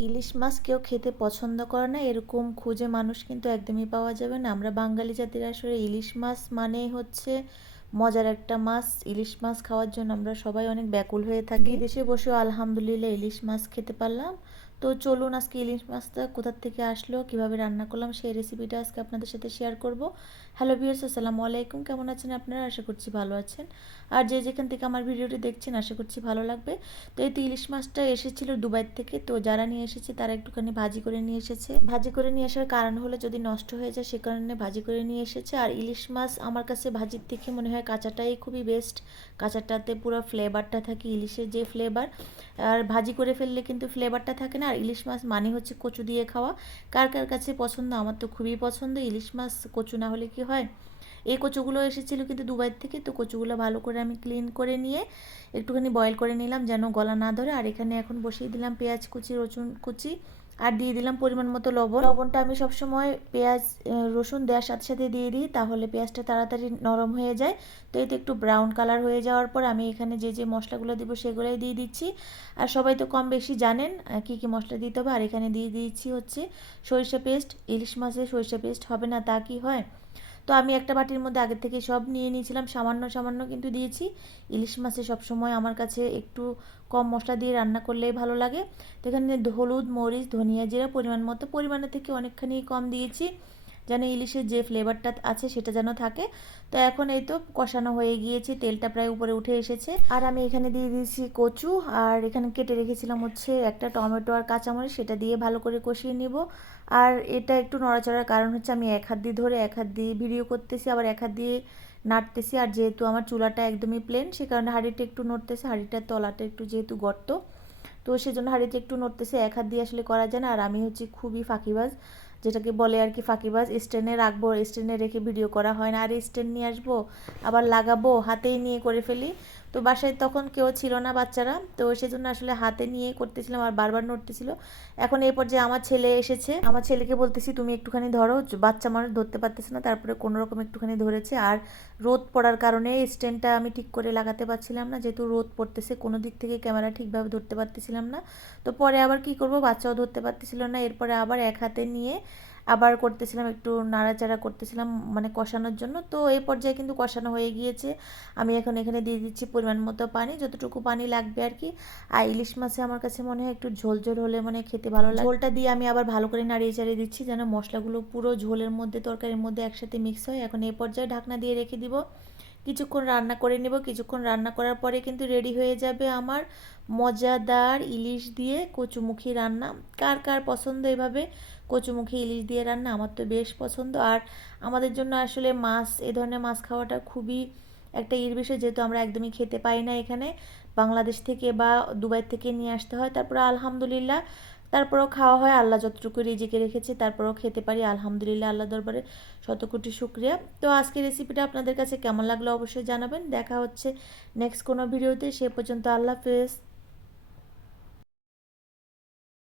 ইলিশ মাছ কেউ খেতে পছন্দ করে না, এরকম খুঁজে মানুষ কিন্তু একদমই পাওয়া যাবে না। আমরা বাঙালি জাতির আসলে ইলিশ মাছ মানে হচ্ছে মজার একটা মাছ ইলিশ মাছ খাওয়ার জন্য আমরা সবাই অনেক ব্যাকুল হয়ে থাকি। দেশে বসেও আলহামদুলিল্লাহ ইলিশ মাছ খেতে পারলাম। তো চলুন আজকে ইলিশ মাছটা কোথার থেকে আসলো কীভাবে রান্না করলাম সেই রেসিপিটা আজকে আপনাদের সাথে শেয়ার করব। হ্যালো ভিউয়ার্স আসসালামু আলাইকুম। কেমন আছেন আপনারা? আশা করছি ভালো আছেন। আর যে যেখান থেকে আমার ভিডিওটি দেখছেন আশা করছি ভালো লাগবে। তো এই তো ইলিশ মাছটা এসেছিল দুবাই থেকে। তো যারা নিয়ে এসেছে তারা একটুখানি ভাজি করে নিয়ে এসেছে। ভাজি করে নিয়ে আসার কারণ হলো যদি নষ্ট হয়ে যায় সে কারণে ভাজি করে নিয়ে এসেছে। আর ইলিশ মাছ আমার কাছে ভাজির থেকে মনে হয় কাঁচাটাই খুবই বেস্ট কাঁচাটাতে পুরো ফ্লেভারটা থাকে ইলিশের যে ফ্লেভার আর ভাজি করে ফেললে কিন্তু ফ্লেভারটা থাকে না। আর ইলিশ মাছ মানে হচ্ছে কচু দিয়ে খাওয়া। কার কার কাছে পছন্দ? আমার তো খুবই পছন্দ। ইলিশ মাছ কচু না হলে কি হয়? এই কচুগুলো এসেছিল কিন্তু দুবাই থেকে। তো কচুগুলো ভালো করে আমি ক্লিন করে নিয়ে একটুখানি বয়েল করে নিলাম যেন গলা না ধরে। আর এখানে এখন বসিয়ে দিলাম পেঁয়াজ কুচি, রসুন কুচি। আর দিয়ে দিলাম পরিমাণ মতো লবণ। লবণটা আমি সবসময় পেঁয়াজ রসুন দেওয়ার সাথে সাথে দিয়ে দিই, তাহলে পেঁয়াজটা তাড়াতাড়ি নরম হয়ে যায়। তো এতে একটু ব্রাউন কালার হয়ে যাওয়ার পর আমি এখানে যে যে মশলাগুলো দিব সেগুলোই দিয়ে দিচ্ছি। আর সবাই তো কম বেশি জানেন কি কি মশলা দিতে হবে। আর এখানে দিয়ে দিচ্ছি হচ্ছে সরিষা পেস্ট। ইলিশ মাছের সরিষা পেস্ট হবে না তা কি হয়? তো আমি একটা বাটির মধ্যে আগে থেকে সব নিয়ে নিয়েছিলাম, সামান্য সামান্য কিন্তু দিয়েছি। ইলিশ মাছে সবসময় আমার কাছে একটু কম মশলা দিয়ে রান্না করলেই ভালো লাগে। তো এখানে হলুদ, মরিচ, ধনিয়া জিরা পরিমাণ মতো, পরিমাণের থেকে অনেকখানি কম দিয়েছি। যেন ইলিশের যে ফ্লেভারটা আছে সেটা যেন থাকে। তো এখন এই তো কষানো হয়ে গিয়েছে, তেলটা প্রায় উপরে উঠে এসেছে। আর আমি এখানে দিয়ে দিয়েছি কচু, আর এখানে কেটে রেখেছিলাম হচ্ছে একটা টমেটো আর কাঁচামরিচ, সেটা দিয়ে ভালো করে কষিয়ে নিব। আর এটা একটু নড়াচড়ার কারণ হচ্ছে আমি এক হাত দিয়ে ধরে এক হাত দিয়ে ভিডিও করতেছি, আবার এক হাত দিয়ে নাড়তেছি। আর যেহেতু আমার চুলাটা একদমই প্লেন সে কারণে হাঁড়িটা একটু নড়তেছে, হাঁড়িটার তলাটা একটু যেহেতু গর্ত। তো সেজন্য হাঁড়িতে একটু নড়তেছে, এক হাত দিয়ে আসলে করা যায় না। আর আমি হচ্ছে খুবই ফাঁকিবাজ। যেটাকে বলে আর কি ফাঁকিবাজ, স্ট্যান্ডে রাখব, স্ট্যান্ডে রেখে ভিডিও করা হয় না। আর স্ট্যান্ড নিয়ে আসব, আবার লাগাবো, হাতেই নিয়ে করে ফেলি। তো বাসায় তখন কেউ ছিল না বাচ্চারা, তো সেজন্য আসলে হাতে নিয়েই করতেছিলাম আর বারবার নড়তেছিল। এখন এই পর্যায়ে আমার ছেলে এসেছে। আমার ছেলেকে বলতেছি, তুমি একটুখানি ধরো, বাচ্চা মানুষ ধরতে পারতেছে না, তারপরে কোনো রকম একটুখানি ধরেছে। আর রোদ পড়ার কারণে স্ট্যান্ডটা আমি ঠিক করে লাগাতে পারছিলাম না, যেহেতু রোদ পড়তেছে, কোনো দিক থেকে ক্যামেরা ঠিকভাবে ধরতে পারতেছিলাম না। তো পরে আবার কি করব, বাচ্চাও ধরতে পারতেছিল না। এরপরে আবার এক হাতে নিয়ে আবার করতেছিলাম, একটু নাড়াচাড়া করতেছিলাম মানে কষানোর জন্য। তো এই পর্যায়ে কিন্তু কষানো হয়ে গিয়েছে। আমি এখন এখানে দিয়ে দিচ্ছি পরিমাণ মতো পানি, যতটুকু পানি লাগবে আর কি। আর ইলিশ মাছে আমার কাছে মনে হয় একটু ঝোল ঝোল হলে মানে খেতে ভালো লাগে। ঝোলটা দিয়ে আমি আবার ভালো করে নাড়িয়ে চাড়িয়ে দিচ্ছি যেন মশলাগুলো পুরো ঝোলের মধ্যে, তরকারির মধ্যে একসাথে মিক্স হয়। এখন এই পর্যায়ে ঢাকনা দিয়ে রেখে দিব। কিছুক্ষণ রান্না করে নেব। কিছুক্ষণ রান্না করার পরে কিন্তু রেডি হয়ে যাবে আমার মজাদার ইলিশ দিয়ে কচুমুখী রান্না। কার কার পছন্দ এভাবে কচুমুখী ইলিশ দিয়ে রান্না? আমার তো বেশ পছন্দ। আর আমাদের জন্য আসলে মাছ, এ ধরনের মাছ খাওয়াটা খুবই একটা ইর বিষয়, যেহেতু আমরা একদমই খেতে পাই না এখানে। বাংলাদেশ থেকে বা দুবাই থেকে নিয়ে আসতে হয়। তারপরে আলহামদুলিল্লাহ তারপরেও খাওয়া হয়, আল্লাহ যতটুকু রিজিকে রেখেছে তারপরও খেতে পারি, আলহামদুলিল্লাহ, আল্লাহ দরবারে শত কোটি শুক্রিয়া। তো আজকে রেসিপিটা আপনাদের কাছে কেমন লাগল অবশ্যই জানাবেন। দেখা হচ্ছে নেক্সট কোনো ভিডিওতে সে পর্যন্ত আল্লাহ হাফেজ।